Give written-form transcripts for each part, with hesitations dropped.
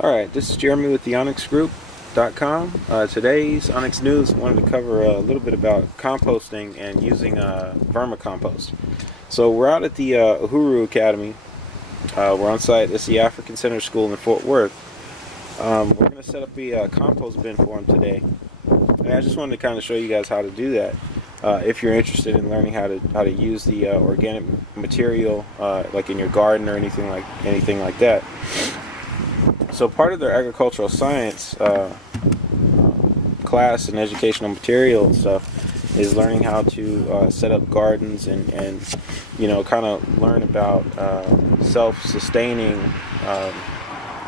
Alright, this is Jeremy with theonyxgroup.com. Today's Onyx News wanted to cover a little bit about composting and using vermicompost. So we're out at the Uhuru Academy. We're on site. It's the African Center School in Fort Worth. We're going to set up a compost bin for them today. And I just wanted to kind of show you guys how to do that. If you're interested in learning how to use the organic material, like in your garden or anything like that. So part of their agricultural science class and educational material stuff is learning how to set up gardens and kind of learn about self-sustaining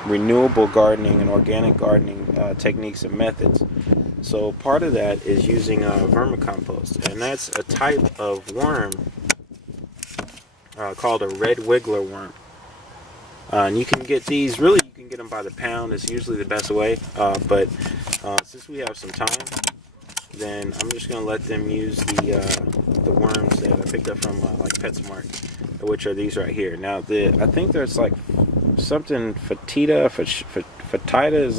renewable gardening and organic gardening techniques and methods. So part of that is using vermicompost, and that's a type of worm called a red wiggler worm. And you can get these, really you can get them by the pound. It's usually the best way, but since we have some time, then I'm just going to let them use the worms that I picked up from like PetSmart, which are these right here. Now I think there's like something fetida is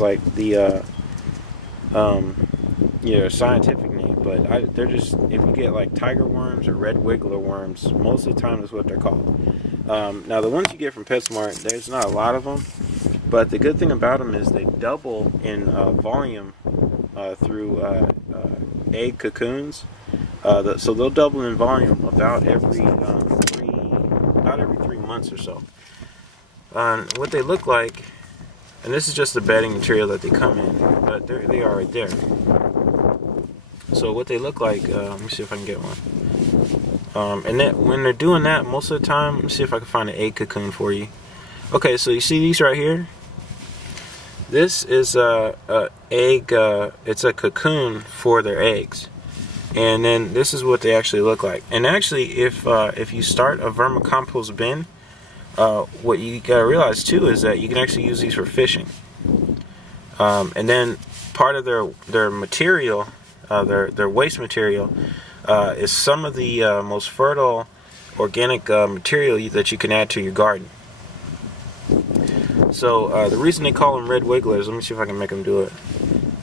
like the scientific name, but they're just, if you get like tiger worms or red wiggler worms, most of the time is what they're called. Now the ones you get from PetSmart, there's not a lot of them, but the good thing about them is they double in volume through egg cocoons. So they'll double in volume about every 3 months or so. What they look like, and this is just the bedding material that they come in, but they are right there. So what they look like, let me see if I can get one. And then when they're doing that, most of the time, let me see if I can find an egg cocoon for you. Okay, so you see these right here? This is a egg. It's a cocoon for their eggs, and then this is what they actually look like. And actually, if you start a vermicompost bin, what you gotta realize too is that you can actually use these for fishing. And then part of their material, their waste material, is some of the most fertile organic material that you can add to your garden. So the reason they call them red wigglers, let me see if I can make them do it,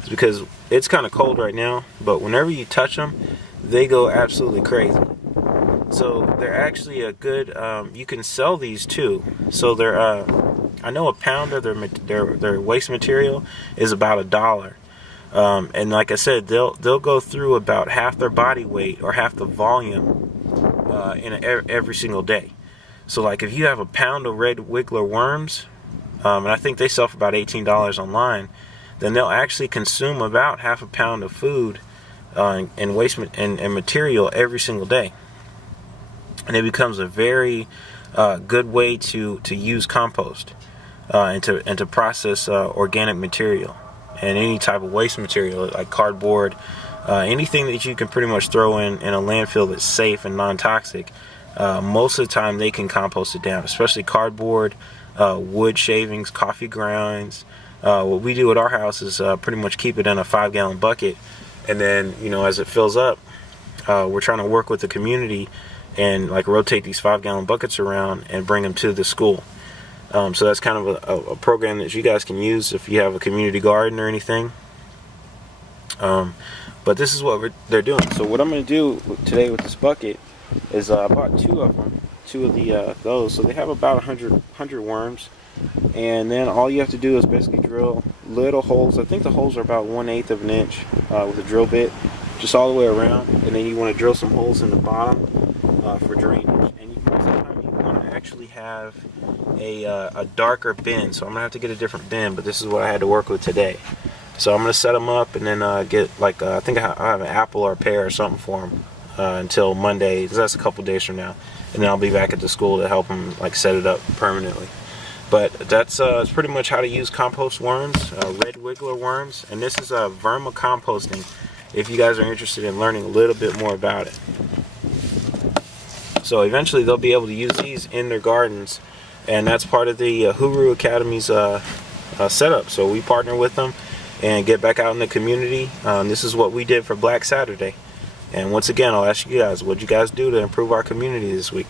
is because it's kind of cold right now, but whenever you touch them, they go absolutely crazy. So they're actually a good, you can sell these too. So they're, I know a pound of their waste material is about $1. And like I said, they'll go through about half their body weight or half the volume every single day. So like if you have a pound of red wiggler worms, and I think they sell for about $18 online, then they'll actually consume about half a pound of food and waste and material every single day. And it becomes a very good way to use compost and to process organic material and any type of waste material like cardboard, anything that you can pretty much throw in a landfill that's safe and non-toxic. Most of the time they can compost it down, especially cardboard, wood shavings, coffee grinds. What we do at our house is pretty much keep it in a 5-gallon bucket, and then as it fills up, we're trying to work with the community and like rotate these 5-gallon buckets around and bring them to the school. So that's kind of a program that you guys can use if you have a community garden or anything. But this is what they're doing. So what I'm going to do today with this bucket is I bought two of those. So they have about 100 worms. And then all you have to do is basically drill little holes. I think the holes are about 1/8 of an inch with a drill bit, just all the way around. And then you want to drill some holes in the bottom for drainage. And sometimes you want to actually have a darker bin. So I'm gonna have to get a different bin, but this is what I had to work with today. So I'm gonna set them up and then get like I think I have an apple or a pear or something for them until Monday. That's a couple days from now, and then I'll be back at the school to help them like set it up permanently. But that's pretty much how to use compost worms, red wiggler worms, and this is vermicomposting. If you guys are interested in learning a little bit more about it, so eventually they'll be able to use these in their gardens, and that's part of the Uhuru Academy's setup. So we partner with them and get back out in the community. This is what we did for Black Saturday. And once again, I'll ask you guys, what did you guys do to improve our community this week?